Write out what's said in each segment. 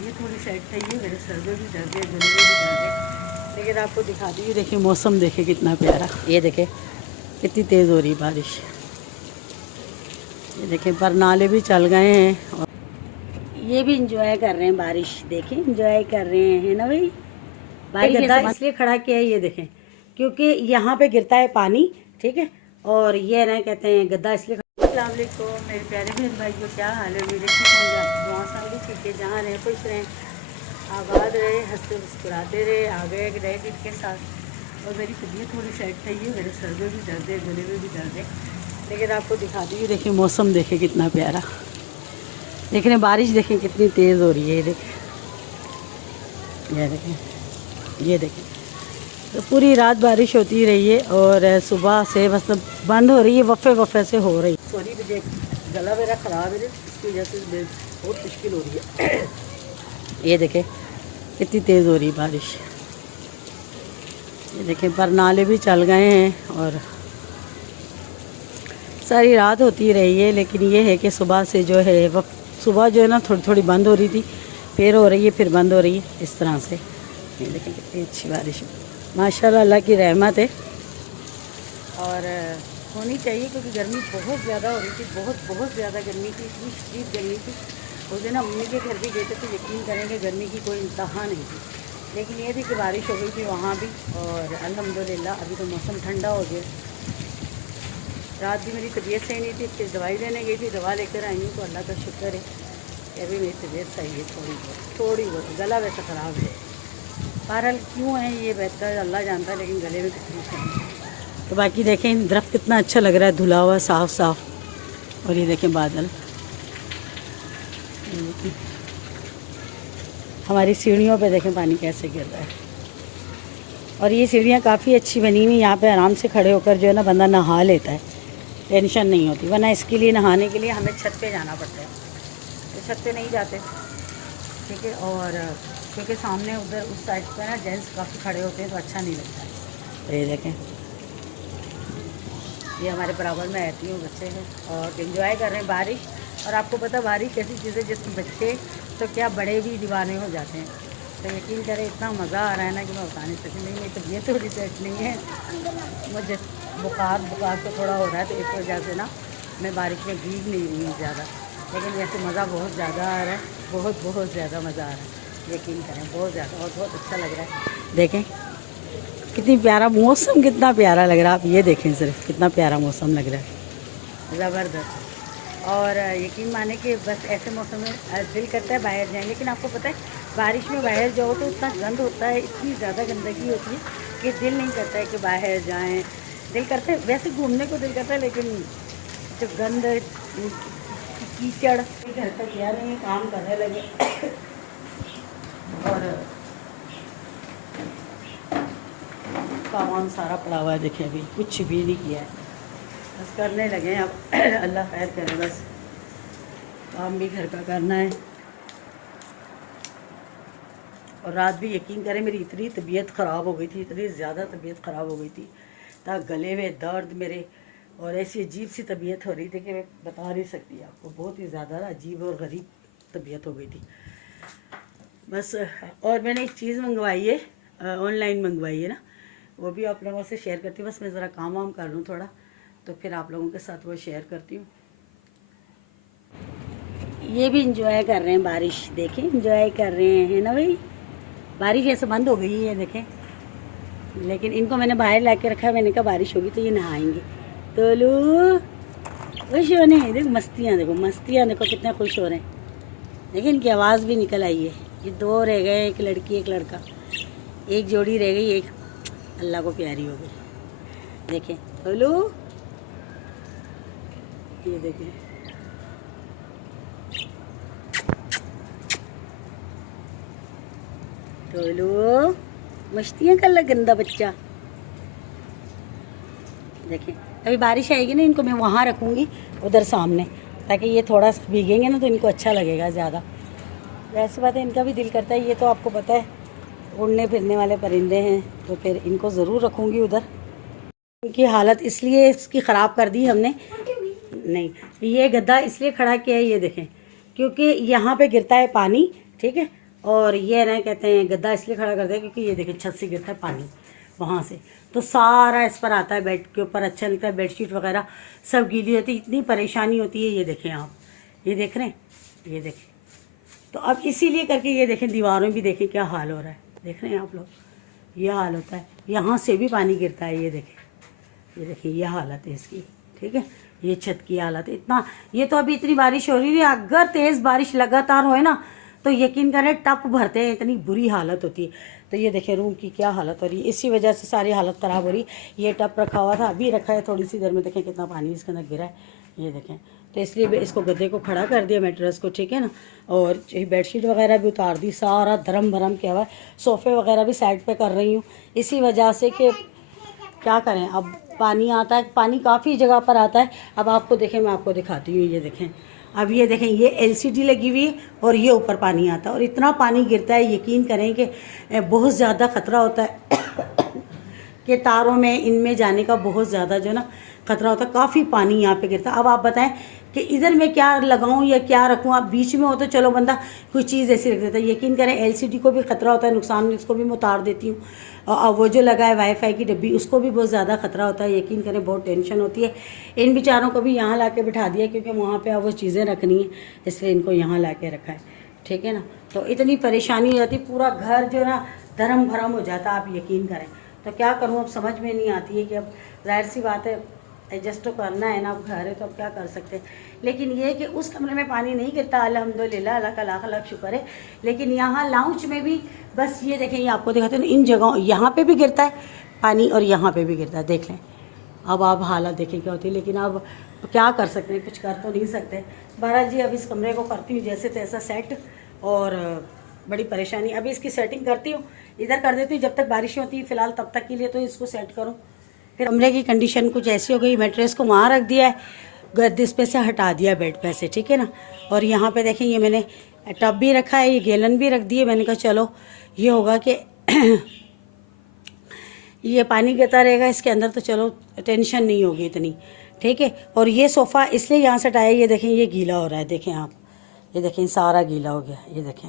तबीयत थोड़ी सेट चाहिए, मेरे सर में भी दर्द है, गले में भी दर्द है। लेकिन आपको दिखा दी, ये देखिए मौसम देखे कितना प्यारा, ये देखे कितनी तेज़ हो रही बारिश। ये देखें पर नाले भी चल गए हैं और ये भी इंजॉय कर रहे हैं बारिश। देखें इंजॉय कर रहे हैं ना भाई। बारिश गद्दा इसलिए खड़ा किया है, ये देखें क्योंकि यहाँ पे गिरता है पानी, ठीक है। और ये ना कहते हैं गद्दा इसलिए। अस्सलाम वालेकुम मेरे प्यारे बहन भाइयों, क्या हाल है मेरे? ठीक होंगे आप? दुआ सारी ठीक है, जहाँ रहें खुश रहें, आबाद रहे, हंसते मुस्कुराते रहे। आ गए एक नए दिन के साथ और मेरी तबीयत थोड़ी सेट चाहिए, मेरे सर में भी दर्द है, गले में भी दर्द है। लेकिन आपको दिखा दी, देखिए मौसम देखे कितना प्यारा। देखने बारिश देखें कितनी तेज़ हो रही है, ये देखें, ये देखें, ये देखें। तो पूरी रात बारिश होती रही है और सुबह से मतलब बंद हो रही है, वफ़े वफ़े से हो रही। सॉरी मुझे गला मेरा ख़राब है, इसकी वजह से बहुत मुश्किल हो रही है। ये देखें कितनी तेज़ हो रही है बारिश। ये देखें पर नाले भी चल गए हैं और सारी रात होती रही है। लेकिन ये है कि सुबह से जो है वक्त सुबह जो है ना थोड़ी थोड़ी बंद हो रही थी, फिर हो रही है, फिर बंद हो रही है, इस तरह से। ये देखें कितनी अच्छी बारिश, माशाल्लाह अल्लाह की रहमत है। और होनी चाहिए क्योंकि गर्मी बहुत ज़्यादा हो रही थी, बहुत ज़्यादा गर्मी थी, इतनी शदीद गर्मी थी। उस दिन अम्मी के घर भी गए थे तो यकीन करेंगे गर्मी की कोई इंतहा नहीं थी। लेकिन ये थी कि बारिश हो गई थी वहाँ भी और अल्हम्दुलिल्लाह अभी तो मौसम ठंडा हो गया। रात भी मेरी तबीयत सही नहीं थी, फिर दवाई लेने गई थी, दवा लेकर आई हूँ तो अल्लाह का शुक्र है कि अभी मेरी तबीयत सही है, थोड़ी बहुत। गला वैसा ख़राब है, बहरहाल क्यों है ये बेहतर अल्लाह जानता है, लेकिन गले में तकलीफ है। तो बाकी देखें दरख्त कितना अच्छा लग रहा है, धुला हुआ साफ़ साफ़। और ये देखें बादल, हमारी सीढ़ियों पे देखें पानी कैसे गिर रहा है। और ये सीढ़ियाँ काफ़ी अच्छी बनी हुई, यहाँ पे आराम से खड़े होकर जो है ना बंदा नहा लेता है, टेंशन नहीं होती। वरना इसके लिए नहाने के लिए हमें छत पे जाना पड़ता है, तो छत पे नहीं जाते, ठीक है। और क्योंकि सामने उधर उस साइड पर ना जेंट्स काफ़ी खड़े होते हैं तो अच्छा नहीं लगता है। तो ये देखें ये हमारे बराबर में रहती हूँ, बच्चे हैं और एंजॉय कर रहे हैं बारिश। और आपको पता बारिश ऐसी चीज़ है जिसमें बच्चे तो क्या बड़े भी दीवाने हो जाते हैं। तो यकीन करें इतना मज़ा आ रहा है ना कि मैं बता नहीं सकती। नहीं मेरी तबीयत थोड़ी सेट नहीं है, मुझे बुखार तो थोड़ा हो रहा है, तो इस वजह से ना मैं बारिश में भीग नहीं रही हूँ ज़्यादा। लेकिन वैसे मज़ा बहुत ज़्यादा आ रहा है, बहुत ज़्यादा मज़ा आ रहा है, यकीन करें बहुत ज़्यादा। और बहुत अच्छा लग रहा है, देखें कितनी प्यारा मौसम, कितना प्यारा लग रहा है। आप ये देखें सिर्फ कितना प्यारा मौसम लग रहा है, ज़बरदस्त। और यकीन माने कि बस ऐसे मौसम में दिल करता है बाहर जाएं, लेकिन आपको पता है बारिश में बाहर जाओ तो इतना गंद होता है, इतनी ज़्यादा गंदगी होती है कि दिल नहीं करता है कि बाहर जाएं। दिल करता है वैसे घूमने को दिल करता है, लेकिन जो गंद कीचड़ घर का किया नहीं, काम करने लगे और सामान सारा पड़ा हुआ है। देखिए अभी कुछ भी नहीं किया है, बस करने लगे हैं अब। अल्लाह खैर करे, बस काम भी घर का करना है। और रात भी यकीन करें मेरी इतनी तबीयत ख़राब हो गई थी, इतनी ज़्यादा तबीयत ख़राब हो गई थी, तब गले में दर्द मेरे और ऐसी अजीब सी तबीयत हो रही थी कि मैं बता नहीं सकती आपको। बहुत ही ज़्यादा अजीब और गरीब तबीयत हो गई थी बस। और मैंने एक चीज़ मंगवाई है, ऑनलाइन मंगवाई है ना, वो भी आप लोगों से शेयर करती हूँ। बस मैं ज़रा काम वाम कर लूँ थोड़ा, तो फिर आप लोगों के साथ वो शेयर करती हूँ। ये भी इंजॉय कर रहे हैं बारिश, देखें इंजॉय कर रहे हैं ना भाई। बारिश ऐसे बंद हो गई है देखें, लेकिन इनको मैंने बाहर ला के रखा है। मैंने कहा बारिश होगी तो ये नहाएंगे। तो लो खुश होने हैं, देखो मस्तियाँ देखो कितने खुश हो रहे हैं। देखिए इनकी आवाज़ भी निकल आई है। ये दो रह गए, एक लड़की एक लड़का, एक जोड़ी रह गई, एक अल्लाह को प्यारी हो गई। देखें बोलो, ये देखें बोलो, मस्तियाँ कर ला गंदा बच्चा। देखें अभी बारिश आएगी ना, इनको मैं वहाँ रखूँगी उधर सामने, ताकि ये थोड़ा सा भीगेंगे ना तो इनको अच्छा लगेगा ज़्यादा। वैसे बात है इनका भी दिल करता है, ये तो आपको पता है उड़ने फिरने वाले परिंदे हैं, तो फिर इनको ज़रूर रखूँगी उधर। इनकी हालत इसलिए इसकी ख़राब कर दी हमने, नहीं ये गद्दा इसलिए खड़ा किया है, ये देखें क्योंकि यहाँ पे गिरता है पानी, ठीक है। और ये ना कहते हैं गद्दा इसलिए खड़ा करते हैं क्योंकि ये देखिए छत से गिरता है पानी वहाँ से, तो सारा इस पर आता है, बेड के ऊपर अच्छा लगता है, बेडशीट वगैरह सब गीली होती है, इतनी परेशानी होती है। ये देखें आप, ये देख रहे हैं, ये देखें। तो अब इसीलिए करके ये देखें दीवारों में भी देखें क्या हाल हो रहा है, देख रहे हैं आप लोग, ये हाल होता है, यहाँ से भी पानी गिरता है। ये देखें, ये देखिए, ये हालत है इसकी, ठीक है। ये छत की हालत है इतना, ये तो अभी इतनी बारिश हो रही है, अगर तेज़ बारिश लगातार होए ना तो यकीन करें टप भरते हैं, इतनी बुरी हालत होती है। तो ये देखें रूम की क्या हालत हो रही है, इसी वजह से सारी हालत ख़राब हो रही है। ये टप रखा हुआ था, अभी रखा है, थोड़ी सी देर में देखें कितना पानी इसके अंदर गिरा है, ये देखें। तो इसलिए इसको गद्दे को खड़ा कर दिया, मैट्रेस को, ठीक है ना, और बेडशीट वगैरह भी उतार दी, सारा धर्म भरम किया हुआ है। सोफ़े वगैरह भी साइड पे कर रही हूँ इसी वजह से कि क्या करें, अब पानी आता है, पानी काफ़ी जगह पर आता है। अब आपको देखें, मैं आपको दिखाती हूँ, ये देखें, अब ये देखें, ये एलसीडी लगी हुई है और ये ऊपर पानी आता है और इतना पानी गिरता है, यकीन करें कि बहुत ज़्यादा ख़तरा होता है कि तारों में इनमें जाने का बहुत ज़्यादा जो ना ख़तरा होता है, काफ़ी पानी यहाँ पे गिरता है। अब आप बताएं कि इधर मैं क्या लगाऊं या क्या रखूं, आप बीच में हो तो चलो बंदा कोई चीज़ ऐसी रख देता है, यकीन करें एलसीडी को भी ख़तरा होता है, नुकसान, इसको भी मैं उतार देती हूँ। और वो जो लगा है वाईफाई की डब्बी, उसको भी बहुत ज़्यादा ख़तरा होता है, यकीन करें बहुत टेंशन होती है। इन बेचारों को भी यहाँ ला के बिठा दिया क्योंकि वहाँ पर अब वो चीज़ें रखनी है, इसलिए इनको यहाँ ला के रखा है, ठीक है ना। तो इतनी परेशानी हो जाती, पूरा घर जो ना धर्म भरम हो जाता, आप यकीन करें। तो क्या करूँ, अब समझ में नहीं आती है कि अब जाहिर सी बात है एडजस्ट तो करना है ना, अब घर है तो अब क्या कर सकते हैं। लेकिन ये कि उस कमरे में पानी नहीं गिरता, अल्हम्दुलिल्लाह, अल्लाह का लाख लाख शुक्र है। लेकिन यहाँ लाउंज में भी बस ये देखें, ये आपको दिखाते हैं, इन जगहों यहाँ पे भी गिरता है पानी और यहाँ पे भी गिरता है, देख लें। अब आप हालत देखें क्या होती है, लेकिन अब क्या कर सकते हैं, कुछ कर तो नहीं सकते। बहरहाल जी, अब इस कमरे को करती हूँ जैसे तैसा सेट, और बड़ी परेशानी, अभी इसकी सेटिंग करती हूँ, इधर कर देती हूँ जब तक बारिश होती है, फ़िलहाल तब तक के लिए तो इसको सेट करूँ। फिर कमरे की कंडीशन कुछ ऐसी हो गई, मैट्रेस को वहाँ रख दिया है, गद्दे पे से हटा दिया बेड पे से, ठीक है ना। और यहाँ पे देखें, ये मैंने टब भी रखा है, ये गैलन भी रख दिए। मैंने कहा चलो ये होगा कि ये पानी गिरता रहेगा इसके अंदर तो चलो टेंशन नहीं होगी इतनी, ठीक है। और ये सोफ़ा इसलिए यहाँ से हटाया, ये देखें ये गीला हो रहा है, देखें आप, ये देखें सारा गीला हो गया, ये देखें,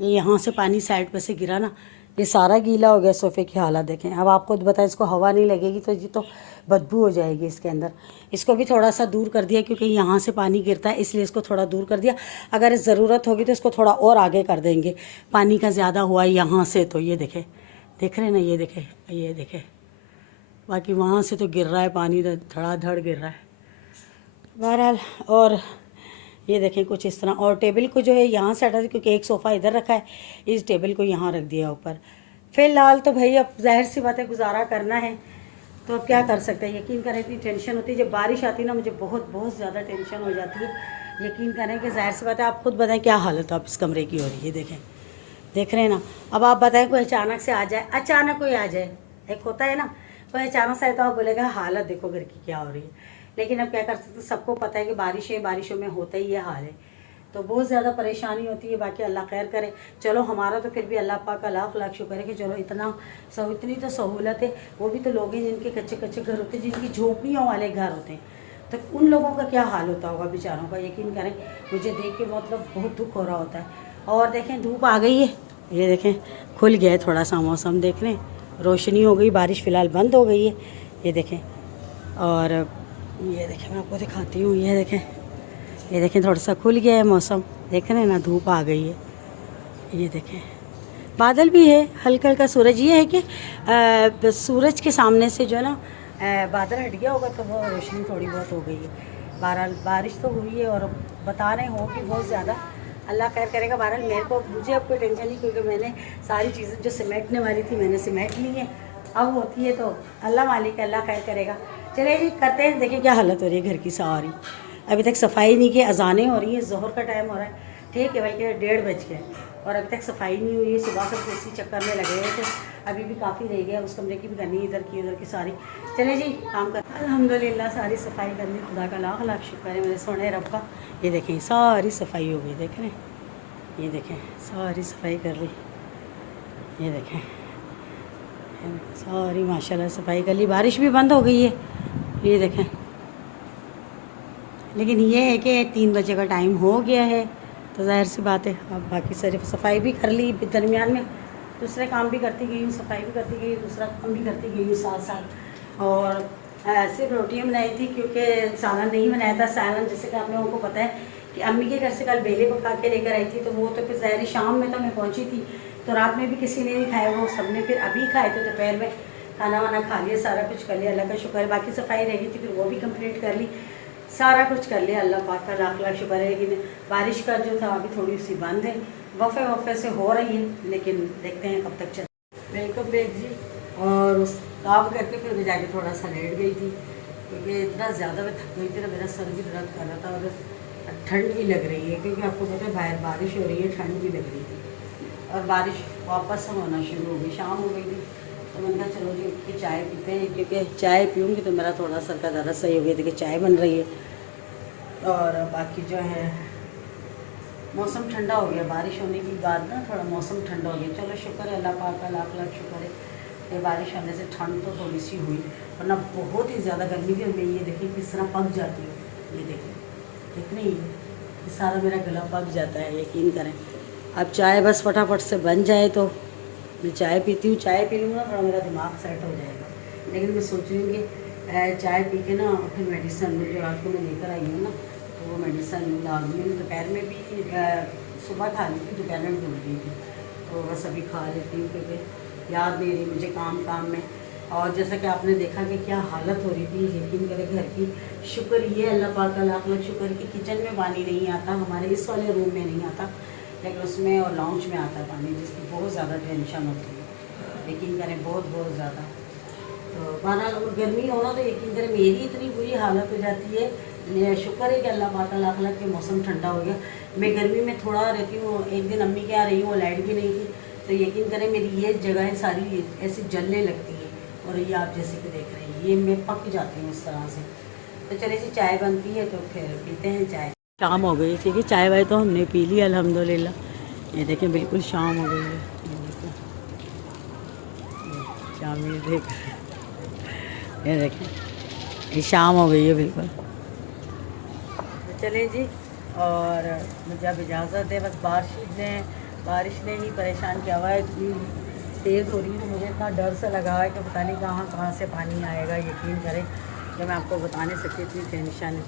ये यहाँ से पानी साइड पर से गिरा ना, ये सारा गीला हो गया। सोफ़े की हालत देखें। अब आपको बताएं, इसको हवा नहीं लगेगी तो ये तो बदबू हो जाएगी इसके अंदर। इसको भी थोड़ा सा दूर कर दिया क्योंकि यहाँ से पानी गिरता है, इसलिए इसको थोड़ा दूर कर दिया। अगर ज़रूरत होगी तो इसको थोड़ा और आगे कर देंगे, पानी का ज़्यादा हुआ यहाँ से तो। ये देखें, देख रहे हैं ना, ये देखें, ये देखें, बाकी वहाँ से तो गिर रहा है पानी, धड़ाधड़ गिर रहा है बहरहाल। और ये देखें कुछ इस तरह। और टेबल को जो है यहाँ से हटा दिया क्योंकि एक सोफ़ा इधर रखा है, इस टेबल को यहाँ रख दिया ऊपर। फ़िलहाल तो भाई अब जाहिर सी बात है गुजारा करना है, तो अब क्या कर सकते हैं। यकीन करें इतनी टेंशन होती है, जब बारिश आती है ना मुझे बहुत ज़्यादा टेंशन हो जाती है। यकीन करें कि जाहिर सी बात है, आप खुद बताएं क्या हालत है अब इस कमरे की हो रही है, देखें, देख रहे हैं ना। अब आप बताएं कोई अचानक से आ जाए, अचानक कोई आ जाए, एक होता है ना, कोई अचानक से आए तो आप बोलेगा हालत देखो घर की क्या हो रही है। लेकिन अब क्या कर सकते, सबको पता है कि बारिशों में होता ही ये हाल है, तो बहुत ज़्यादा परेशानी होती है। बाकी अल्लाह खैर करे। चलो हमारा तो फिर भी अल्लाह पाक का लाख लाख शुक्र है कि चलो इतनी तो सहूलत है। वो भी तो लोग हैं जिनके कच्चे कच्चे घर होते हैं, जिनकी झोपड़ियों वाले घर होते हैं, तो उन लोगों का क्या हाल होता होगा बेचारों का। यकीन करें मुझे देख के मतलब बहुत दुख हो रहा होता है। और देखें धूप आ गई है, ये देखें खुल गया है थोड़ा सा मौसम, देख रहे हैं रोशनी हो गई, बारिश फ़िलहाल बंद हो गई है, ये देखें। और ये देखें मैं आपको दिखाती हूँ, ये देखें थोड़ा सा खुल गया है मौसम, देख रहे हैं ना, धूप आ गई है। ये देखें बादल भी है, हल्का हल्का सूरज। ये है कि सूरज के सामने से जो है ना बादल हट गया होगा तो वो रोशनी थोड़ी बहुत हो गई है। बहरहाल बारिश तो हुई है और बता रहे होगी बहुत ज़्यादा, अल्लाह खैर करेगा। बहरहाल मुझे अब कोई टेंशन नहीं, क्योंकि मैंने सारी चीज़ें जो सिमेटने वाली थी मैंने सिमेट ली है। अब होती है तो अल्लाह मालिक, अल्लाह खैर करेगा। चलिए जी करते हैं, देखिए क्या हालत हो रही है घर की सारी। अभी तक सफाई नहीं की, अजानें हो रही हैं, ज़ोहर का टाइम हो रहा है, ठीक है, बल्कि 1:30 बज गए और अभी तक सफाई नहीं हुई है। सुबह से इसी चक्कर में लगे हुए थे, अभी भी काफ़ी रह गया, उस कमरे की भी करनी, इधर की उधर की सारी। चले जी काम कर, अल्हम्दुलिल्लाह सारी सफाई करनी, खुदा का लाख लाख शुक्र है मेरे सोने रब का। ये देखें सारी सफाई हो गई, देख रहे हैं, ये देखें सारी सफाई कर ली, ये देखें सारी माशाल्लाह सफाई कर ली। बारिश भी बंद हो गई है, ये देखें। लेकिन ये है कि 3 बजे का टाइम हो गया है, तो ज़ाहिर सी बात है अब बाकी सारी सफाई भी कर ली, दरमियान में दूसरे काम भी करती गई हूँ, सफाई भी करती गई, दूसरा काम भी करती गई हूँ साथ साथ। और सिर्फ रोटियाँ बनाई थी क्योंकि सालन नहीं बनाया था। सालन जैसे कि आप लोगों को पता है कि अम्मी के घर से कल बेले पका के लेकर आई थी, तो वो तो फिर ज़ाहिर शाम में तो मैं पहुँची थी, तो रात में भी किसी ने नहीं खाया, वो सब ने फिर अभी खाए थे। दोपहर में खाना वाना खा लिया, सारा कुछ कर लिया, अल्लाह का शुक्र है। बाकी सफाई रह गई थी, फिर वो भी कंप्लीट कर ली, सारा कुछ कर लिया, अल्लाह पाक का लाख लाख शुक्र है। लेकिन बारिश का जो था अभी थोड़ी सी बंद है, वफ़े से हो रही है, लेकिन देखते हैं कब तक चल। वेलकम बैक जी। और उस काम करके फिर मैं जाके थोड़ा सा लेट गई थी क्योंकि इतना ज़्यादा मैं थक गई थी ना, मेरा सर भी दर्द कर रहा था और ठंड भी लग रही है क्योंकि आपको पता है बाहर बारिश हो रही है, ठंड भी लग रही थी। और बारिश वापस होना शुरू हो गई, शाम हो गई थी, तो मैंने कहा चलो जी कि चाय पीते हैं, क्योंकि चाय पीऊँगी तो मेरा थोड़ा सर का दर्द सही हो गया। देखिए चाय बन रही है और बाकी जो है मौसम ठंडा हो गया, बारिश होने के बाद ना थोड़ा मौसम ठंडा हो गया। चलो शुक्र है अल्लाह पाक का लाख लाख शुक्र है कि बारिश होने से ठंड तो थोड़ी सी हुई, वरना बहुत ही ज़्यादा गर्मी थी। और मैं ये देखिए किस तरह पक जाती है, ये देखिए ठीक नहीं, ये सारा मेरा गला पक जाता है, यकीन करें। अब चाय बस फटाफट से बन जाए तो मैं चाय पीती हूँ, चाय पी लूँगा थोड़ा मेरा दिमाग सेट हो जाएगा। लेकिन मैं सोच रही हूँ कि चाय पी के ना फिर मेडिसन जो रात को मैं लेकर आई हूँ ना, तो वो मेडिसन लाजमी दोपहर में भी सुबह खा ली थी, दोपहर में भूल गई थी, तो बस अभी खा लेती हूँ क्योंकि याद नहीं रही मुझे काम में। और जैसा कि आपने देखा कि क्या हालत हो रही थी, यकीन करें घर की। शुक्र ये अल्लाह पाक का लाख लाख शुक्र कि किचन में पानी नहीं आता, हमारे इस वाले रूम में नहीं आता, लेकिन उसमें और लाउंज में आता है पानी, जिसकी बहुत ज़्यादा टेंशन होती है, यकीन करें बहुत ज़्यादा। तो बहरहाल गर्मी होना तो यकीन करें मेरी इतनी बुरी हालत हो जाती है। शुक्र है कि अल्लाह पाक का लाख लाख के मौसम ठंडा हो गया। मैं गर्मी में थोड़ा रहती हूँ, एक दिन अम्मी के यहाँ रही हूँ, लाइट भी नहीं थी, तो यकीन करें मेरी ये जगहें सारी ऐसी जलने लगती हैं। और ये आप जैसे कि देख रहे हैं ये मैं पक जाती हूँ इस तरह से। तो चले जी चाय बनती है तो फिर पीते हैं चाय। शाम हो गई, ठीक है, चाय वाय तो हमने पी ली अल्हम्दुलिल्लाह। ये देखें बिल्कुल शाम हो गई है, शाम ये देख, ये देखें ये शाम हो गई है बिल्कुल। तो चलें जी, और मुझे अब इजाज़त है। बस बारिश ने ही परेशान किया हुआ है, इतनी तेज़ हो रही है तो मुझे इतना डर सा लगा है कि पता नहीं कहाँ से पानी आएगा। यकीन करें कि मैं आपको बता नहीं सकती, इतनी टेंशन है।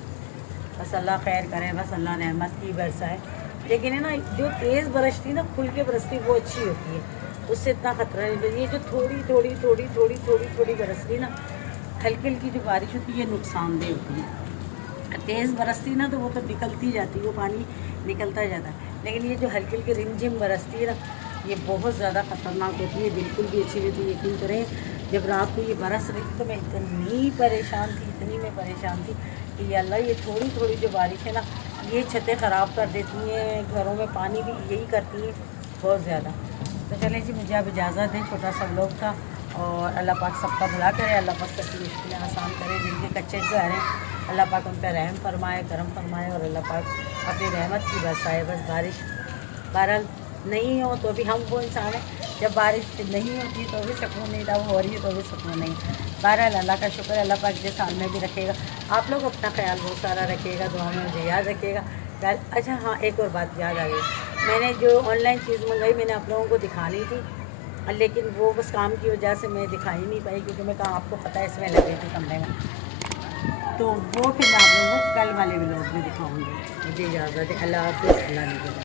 बस अल्लाह खैर करें, बस अल्लाह रहमत की बरसाए। लेकिन है ना जो तेज़ बरसती ना, खुल के बरसती, वो अच्छी होती है, उससे इतना ख़तरा नहीं। ये जो थोड़ी बरस रही ना, हल्की हल्की जो बारिश होती है ये नुकसानदेह होती है। तेज़ बरसती ना तो वो तो निकलती जाती है, वो पानी निकलता जाता है। लेकिन ये जो हल्की हल्की रिमझिम बरसती है ना, ये बहुत ज़्यादा ख़तरनाक होती है, बिल्कुल भी अच्छी नहीं होती। यकीन करें जब रात को ये बरस रही थी तो मैं इतनी परेशान थी कि या अल्लाह ये थोड़ी जो बारिश है ना, ये छतें ख़राब कर देती हैं, घरों में पानी भी यही करती हैं बहुत ज़्यादा। तो चलें जी, मुझे अब इजाज़त दें, छोटा सा व्लॉग था। और अल्लाह पाक सबका भला करे, अल्लाह पाक सबकी मुश्किलें आसान करे। जिनके कच्चे घर हैं अल्लाह पाक उन पर रहम फरमाए, करम फरमाए, और अल्लाह पाक अपनी रहमत की बरसाए। बस बारिश बहरहाल नहीं हो तो भी हम वो इंसान हैं, जब बारिश नहीं होती तो भी सुकून नहीं था, वो हो रही है तो भी सुकून नहीं। बहरहाल अल्लाह का शुक्र है, अल्लाह पाक जिस हाल में भी रखेगा। आप लोग अपना ख्याल बहुत सारा रखिएगा, दुआ में मुझे याद रखिएगा। अच्छा हाँ, एक और बात याद आ गई, मैंने जो ऑनलाइन चीज़ मंगाई मैंने आप लोगों को दिखानी थी, लेकिन वो बस काम की वजह से मैं दिखाई नहीं पाई, क्योंकि मैं कहा आपको पता है इसमें लगे थे कमरे में, तो वो फिर मैं आप लोगों को कल वाले व्लॉग में दिखाऊंगी। मुझे इजाज़त है, अल्लाह हाफ़िज़, अल्लाह